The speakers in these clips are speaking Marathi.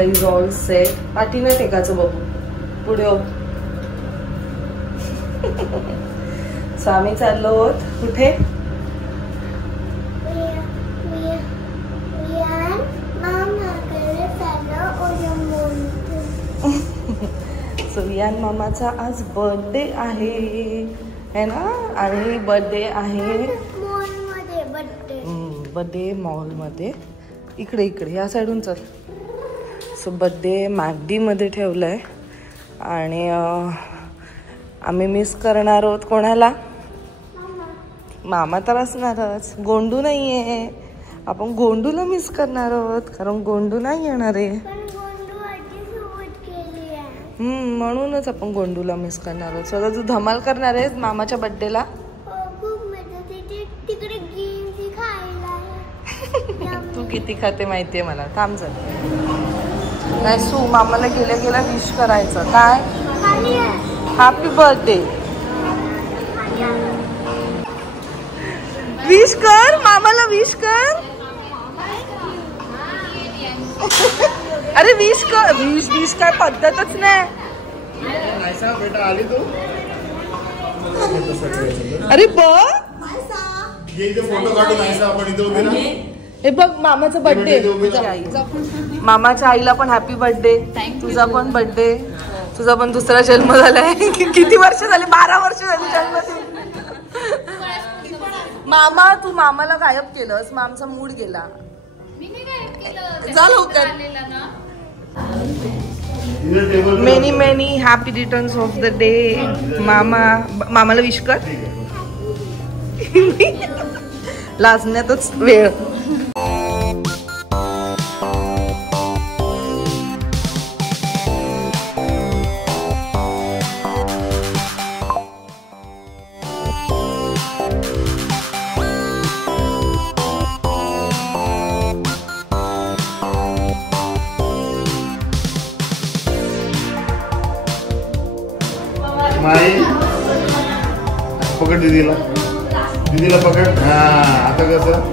Is all set. पाठी नाही टेकायचं बघू, पुढे हो. सो आम्ही चाललो आहोत कुठे? सो वियान मामाचा आज बर्थडे आहे ना, आणि बर्थडे आहे बर्थडे मॉलमध्ये. इकडे इकडे या साईडून चल. सो बर्थडे मॅकडी मध्ये ठेवलंय आणि आम्ही मिस करणार आहोत. कोणाला? मामा तर असणारच, गोंडू नाहीये. आपण गोंडूला मिस करणार आहोत कारण गोंडू नाही येणार आहे. म्हणूनच आपण गोंडूला मिस करणार आहोत. स्वतः तू धमाल करणार आहेस मामाच्या बर्थडेला? तू किती खाते माहितीये मला. थांब चल. नाही सू, मामाला गेल्या गेल्या विश करायचं. काय? Happy birthday. विश कर मामाला, विश कर. अरे विश कर. विश काय पद्धतच नाही. बेटा आली तू. अरे बघ फोटो काढून आपण इथे होते ना. हे बघ मामाचा बर्थडे. मामाच्या आईला पण हॅपी बर्थडे. तुझा पण बर्थडे. तुझा पण दुसरा जन्म झालाय. किती वर्ष झाली? 12 वर्ष झाली जन्म. मामा तू मामाला गायब केलंस. मामचा मूड गेला. Many many happy returns of the day. मामाला विश कर. लाजण्यातच वेळ. पकड दीदीला. दीदीला पकड. आता कसं?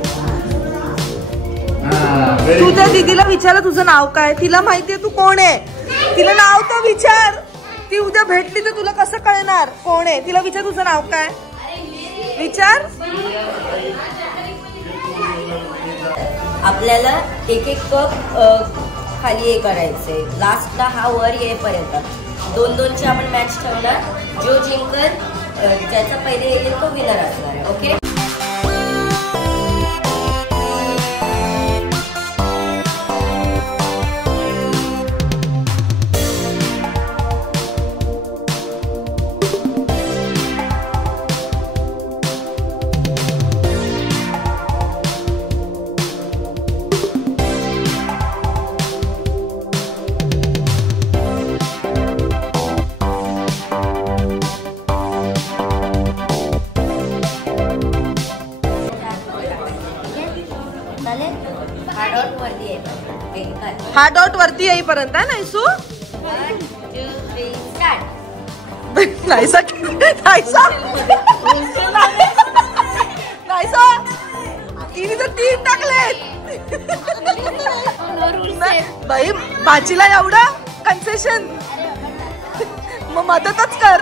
तू त्या दीदीला विचार तुझं नाव काय. तिला माहितीये तू कोण आहे. तिला नाव तर विचार. ती उद्या भेटली तर तुला कसं कळणार कोण आहे. तिला विचार तुझं नाव काय. विचार. आपल्याला एक एक कप खाली हे करायचंय. लास्टला हा वर येईपर्यंत 2-2ची आपण मॅच ठेवणार. जो जिंकल ज्याचा पहिले येईल तो विनर असणार आहे. ओके. हा डॉट वरती येईपर्यंत आहे ना. सू 1 2 3 स्टार्ट. नाहीसा तिने तर 3 टाकलेत. बाई भाजीला एवढं कन्सेशन. मग मदतच कर.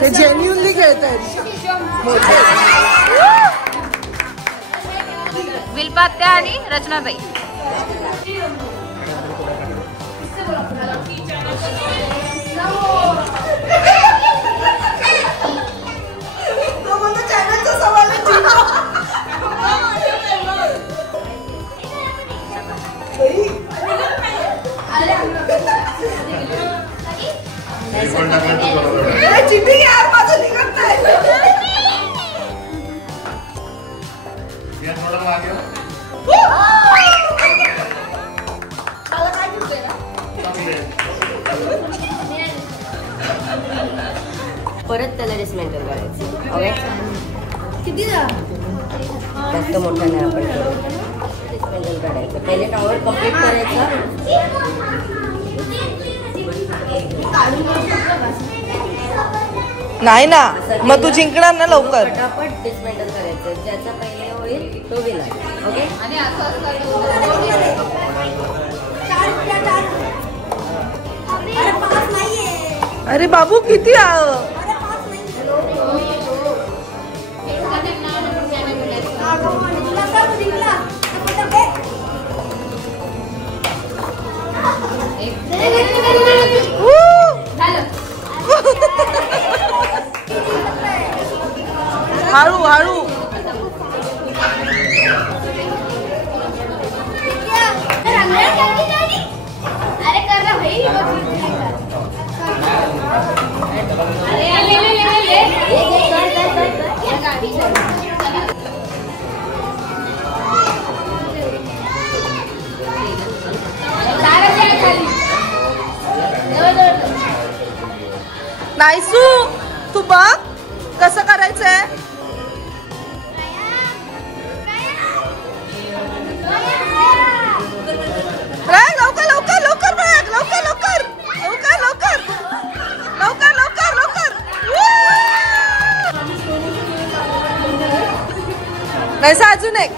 ते जेन्युअनली खेळतात. विल्पात्या आणि रचनाताई. परत त्याला डिसमेंटल करायचं. ओके. किती जास्त मोठा नाही आपण डिसमेंटल करायचं. पहिले टॉवर कम्प्लीट करायचं. नाही ना, मग तू जिंकणार ना लवकर. फटाफट डिस्मेंटल करायचं, ज्याचा पहिले होईल तो विनर. ओके. आणि अरे बाबू किती हळू हळू. अरे कर ना भाई. नायसू, तू बघ कसं करायचंय. लवकर लवकर लवकर बघ, लवकर लवकर लवकर लवकर लवकर लवकर लवकर. नायसा अजून एक.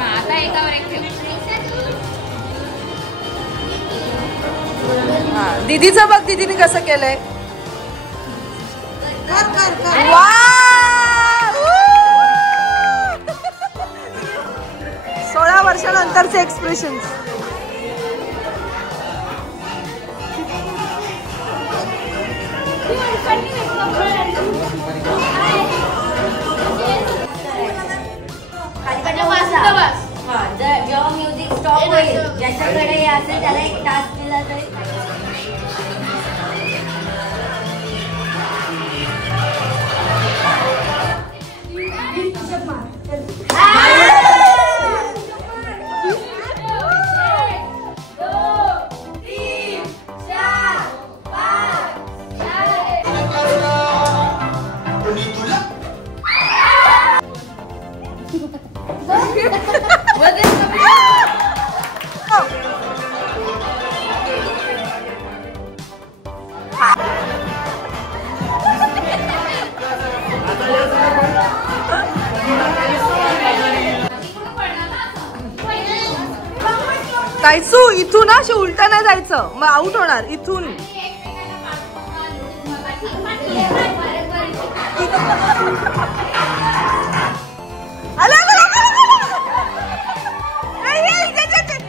आता एकावर एक ठेव. दीदीचं बघ, दीदीने कसं केलंय. वा 16 वर्षानंतरचे एक्सप्रेशन. जेव्हा म्युझिक स्टॉप होईल, ज्याच्याकडे असेल त्याला एक टास्क दिला जाईल. नायसू, इथून अशी उलटा नाही जायचं, मग आउट होणार. इथून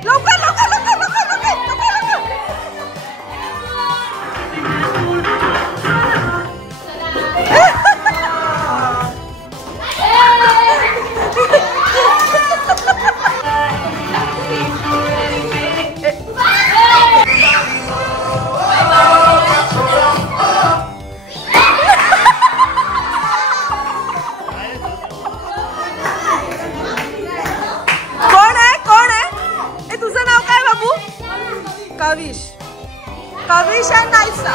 लवकर लवकर लवकर कविश. कविश and नायसा.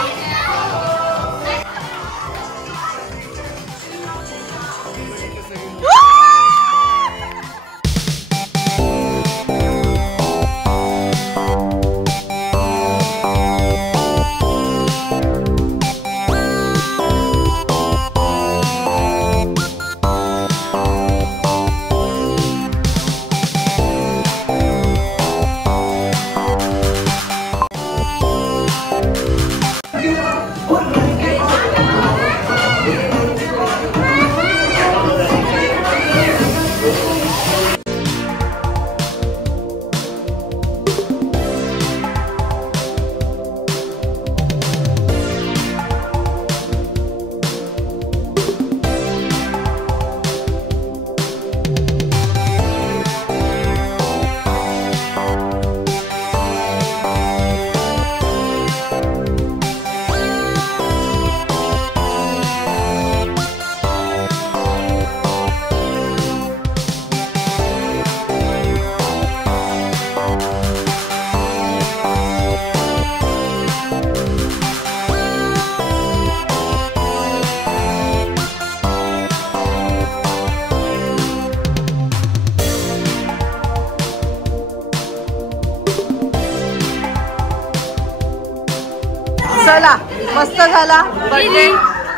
मस्त झाला बर्थडे.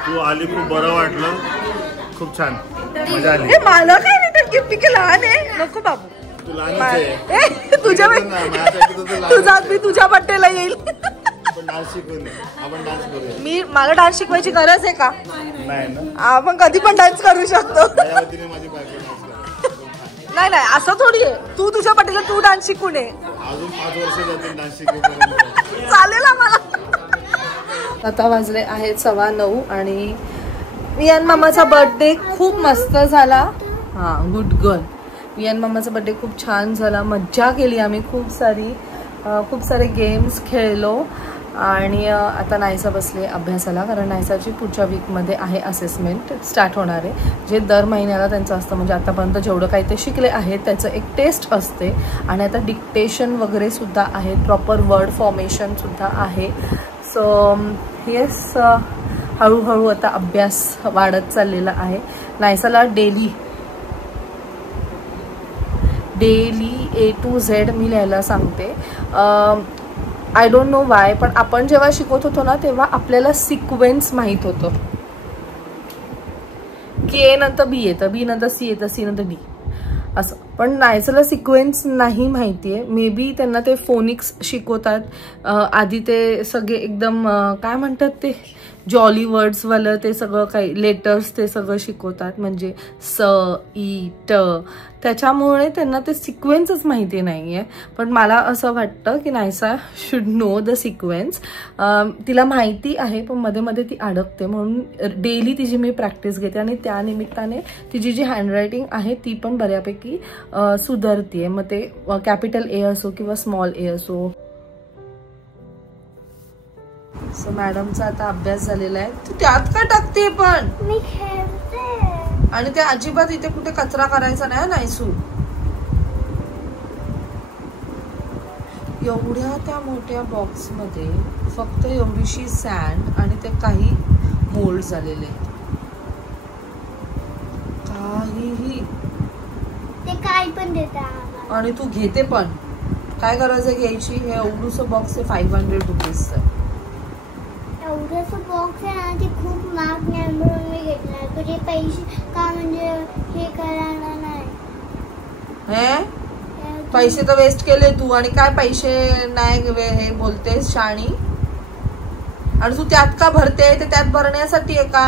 तू आली खूप बरं वाटलं, खूप छान मजा आली. हे मला काय रिटर्न गिफ्ट की लहान आहे नको बाबू. तू लहानच आहे. तुझ्या मी तुझ्या बर्थडेला येईल. डान्स शिकवून आपण डान्स करूया. मी मला डान्स शिकवायची गरज आहे का? नाही ना, आपण कधी पण डान्स करू शकतो. माझी बायको नाही नाही असं थोडी आहे. तू तुझ्या बर्थडेला तू डान्स शिकून ये. अजून 5 वर्ष जातील डान्स शिकवून. चालेल आम्हाला. आता वाजले आहेत 9:15 आणि वियान मामाचा बर्थडे खूप मस्त झाला. हा गुड गर्ल. वियान मामाचा बर्थडे खूप छान झाला. मज्जा केली आम्ही खूप सारे गेम्स खेळलो. आणि आता नायसा बसले अभ्यासाला, कारण नायसाची पुढच्या वीकमध्ये आहे असेसमेंट स्टार्ट होणार आहे, जे दर महिन्याला त्यांचं असतं. म्हणजे आतापर्यंत जेवढं काही ते शिकले आहेत त्याचं एक टेस्ट असते. आणि आता डिक्टेशन वगैरे सुद्धा आहे, प्रॉपर वर्ड फॉर्मेशन सुद्धा आहे. सो येस, हळूहळू आता अभ्यास वाढत चाललेला आहे. नायसाला डेली A to Z मी लिहायला सांगते. आय डोंट नो वाय, पण आपण जेव्हा शिकवत होतो ना तेव्हा आपल्याला सिक्वेन्स माहीत होतं की A नंतर B येतं, B नंतर C येतं, C नंतर D असं. पण नायसाला सिक्वेन्स नाही माहिती आहे. मे बी त्यांना ते फोनिक्स शिकवतात आधी, ते सगळे एकदम काय म्हणतात ते जॉली वर्ड्सवालं ते सगळं काही लेटर्स ते सगळं शिकवतात, म्हणजे स ई ट. त्याच्यामुळे त्यांना ते सिक्वेन्सच माहिती नाही आहे. पण मला असं वाटतं की Naysa should know the sequence. तिला माहिती आहे पण मध्ये मध्ये ती अडकते, म्हणून डेली तिची मी प्रॅक्टिस घेते. आणि त्यानिमित्ताने तिची जी हँडरायटिंग आहे ती पण बऱ्यापैकी सुधारतीये. मग ते कॅपिटल A असो किंवा स्मॉल A असो. सो मॅडमचा आता अभ्यास झालेला आहे. तू त्यात का टाकते पण? मी खेळते. आणि ते अजिबात इथे कुठे कचरा करायचा नाही नायसू. एवढ्या त्या मोठ्या बॉक्स मध्ये फक्त एवढीशी सँड आणि ते काही मोल्ड झालेले आहेत. काहीही ते काय पण देतात. आणि तू घेते पण. काय गरज आहे घ्यायची? हे एवढूस बॉक्स आहे 500 रुपीजचं. एवढंच बॉक्स आहे ना, ते खूप महाग नाही म्हणून मी घेतला. तुझे पैसे का म्हणजे हे करायला नाही. हे पैसे तर वेस्ट केले तू. आणि काय पैसे नाही हे बोलतेस शाणी? आणि तू त्यात का भरते? ते त्यात भरण्यासाठी आहे का?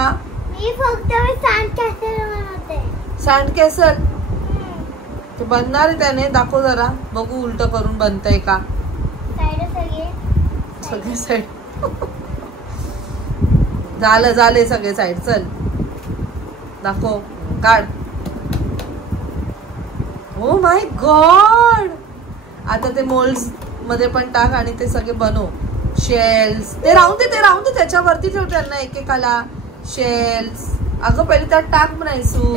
मी फक्त सँड कॅसल बनवते. सँड कॅसल ते बनणार आहे त्याने? दाखव जरा बघू उलट करून बनतंय का. सगळे साईड झाले सगळे साईड. चल दाखव, काढ. Oh my God. आता ते मोल्ड्स मध्ये पण टाक आणि ते सगळे बनव. शेल्स ते राहून दे त्याच्यावरती ठेव त्यांना एकेकाला. शेल्स अगं पहिले त्यात टाक म्हणायसू.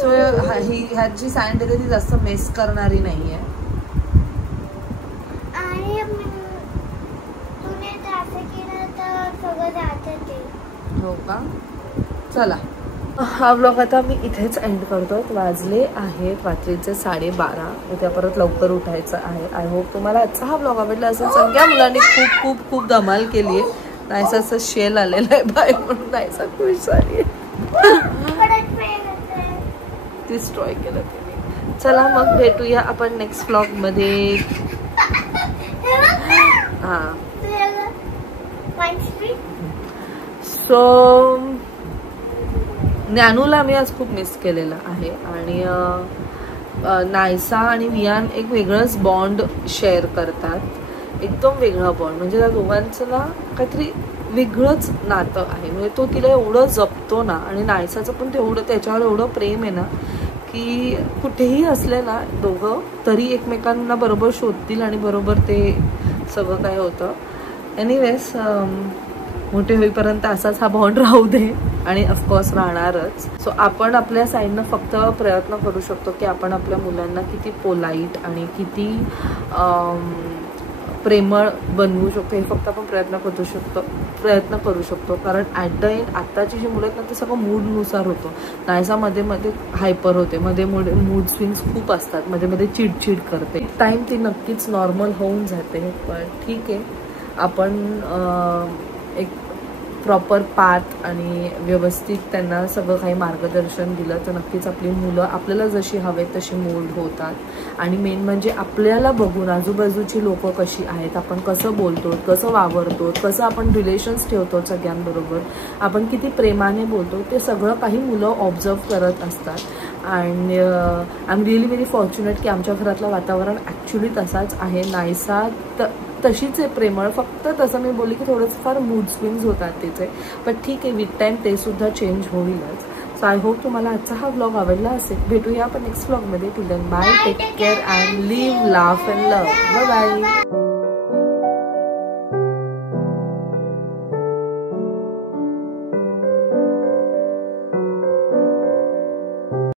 सो ह्याची सँड आहे ती जास्त मेस करणारी नाहीये. हो का? चला हा व्लॉग आता मी इथेच एंड करतो. वाजले आहेत रात्रीचे 12:30. उद्या परत लवकर उठायचं आहे. आय होप तुम्हाला आजचा हा व्लॉग आवडला असेल. सगळ्या मुलांनी खूप खूप खूप धमाल केली आहे. नायसाचं शेल आलेलं आहे बाय म्हणून नायसा खुश झाली. डिस्ट्रॉय केलं तिने. चला मग भेटूया आपण नेक्स्ट व्लॉग मध्ये. हा सो ज्ञानूला मी आज खूप मिस केलेलं आहे. आणि नायसा आणि वियान एक वेगळंच बॉन्ड शेअर करतात. एकदम वेगळा बॉन्ड. म्हणजे त्या दोघांचं ना काहीतरी वेगळंच नातं आहे. म्हणजे तो तिला एवढं जपतो ना. आणि नायसाचं पण तेवढं त्याच्यावर एवढं प्रेम आहे ना की कुठेही असले ना दोघं तरी एकमेकांना बरोबर शोधतील आणि बरोबर ते सगळं काय होतं. एनिवेज मोठे होईपर्यंत असाच हा बॉन्ड राहू दे. आणि ऑफकोर्स राहणारच. सो आपण आपल्या साईडनं फक्त प्रयत्न करू शकतो की आपण आपल्या मुलांना किती पोलाईट आणि किती प्रेमळ बनवू शकतो हे फक्त आपण प्रयत्न करू शकतो. कारण ॲट द एंड आत्ताची जी मुलं आहेत ना ते सगळं मूडनुसार होतं. नायसा मध्ये मध्ये हायपर होते, मध्ये मूड स्विंग्स खूप असतात, मध्ये मध्ये चिडचिड करते. टाईम ती नक्कीच नॉर्मल होऊन जाते. पण ठीक आहे, आपण एक प्रॉपर पाथ आणि व्यवस्थित त्यांना सगळं काही मार्गदर्शन दिलं तर नक्कीच आपली मुलं आपल्याला जशी हवे तशी मोल्ड होतात. आणि मेन म्हणजे आपल्याला बघून आजूबाजूची लोक कशी आहेत, आपण कसं बोलतो, कसं वावरतो, कसं आपण रिलेशन्स ठेवतो सगळ्यांबरोबर, आपण किती प्रेमाने बोलतो, ते सगळं काही मुलं ऑब्झर्व करत असतात. आणि I am really very fortunate की आमच्या घरातलं वातावरण ॲक्च्युली तसाच आहे. नायसा तशीच आहे प्रेमळ, फक्त तसं मी बोलली की थोडंसं फार मूड स्विंग्स होतात तिचे. पण ठीक आहे, विथ टाईम ते सुद्धा चेंज होईलच. सो आय होप तुम्हाला आजचा हा व्लॉग आवडला असेल. भेटूया आपण नेक्स्ट व्लॉगमध्ये. Till then bye, take care and live, laugh and love. Bye bye.